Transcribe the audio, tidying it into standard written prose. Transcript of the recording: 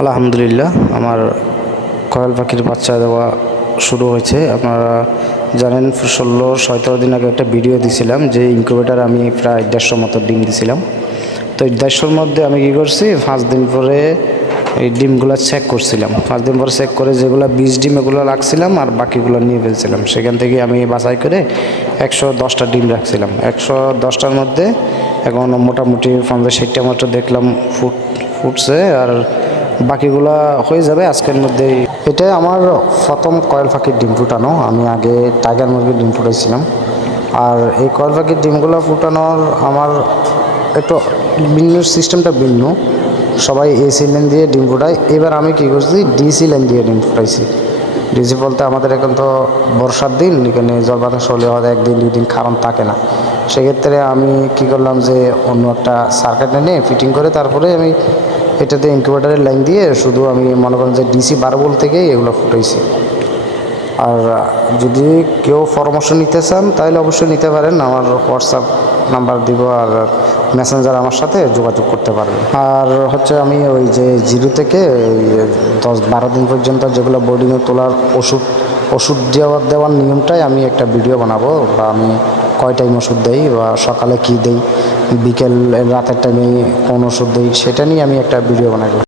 আলহামদুলিল্লাহ, আমার কোয়েল পাখির বাচ্চা দেওয়া শুরু হয়েছে। আপনারা জানেন 16-17 দিন আগে একটা ভিডিও দিছিলাম যে ইনকিউবেটার আমি প্রায় 150 মতো ডিম দিছিলাম। তো এই 150-র মধ্যে আমি কী করছি, 5 দিন পরে এই ডিমগুলো চেক করছিলাম। 5 দিন পরে চেক করে যেগুলো 20 ডিম এগুলো রাখছিলাম আর বাকিগুলো নিয়ে ফেলছিলাম। সেখান থেকে আমি বাছাই করে 110টা ডিম রাখছিলাম। 110টার মধ্যে এখন মোটামুটি 50-60টা মতো দেখলাম ফুটছে, আর বাকিগুলা হয়ে যাবে আজকের মধ্যেই। এটাই আমার প্রথম কয়েল পাখির ডিম ফুটানো। আমি আগে টাইগার মুরগির ডিম ফুটাইছিলাম, আর এই কয়েল পাখির ডিমগুলো ফুটানোর আমার একটু ভিন্ন সিস্টেমটা ভিন্ন। সবাই এসি লাইন দিয়ে ডিম ফুটায়, এবার আমি কী করছি, ডিসি লাইন দিয়ে ডিম ফুটাইছি। ডিসি বলতে আমাদের এখন তো বর্ষার দিন, এখানে জল বাতাস হলে হয়তো 1-2 দিন কারণ থাকে না। সেক্ষেত্রে আমি কী করলাম যে অন্য একটা সার্কিট এনে ফিটিং করে তারপরে আমি এটাতে ইনকিউবেটারের লাইন দিয়ে শুধু আমি মনে করেন যে DC 12 ভোল্ট থেকেই এগুলো ফুটাইছি। আর যদি কেউ পরামর্শ নিতে চান তাহলে অবশ্যই নিতে পারেন, আমার হোয়াটসঅ্যাপ নাম্বার দিব, আর মেসেঞ্জার আমার সাথে যোগাযোগ করতে পারবেন। আর হচ্ছে আমি ওই যে 0 থেকে 10-12 দিন পর্যন্ত যেগুলো বোর্ডিংয়ে তোলার ওষুধ দেওয়ার নিয়মটাই আমি একটা ভিডিও বানাবো, বা আমি কয় টাইম ওষুধ দেই, বা সকালে কী দেই, বিকেল রাতের টাইমে কোন ওষুধ দেই, সেটা নিয়ে আমি একটা ভিডিও বানাবো।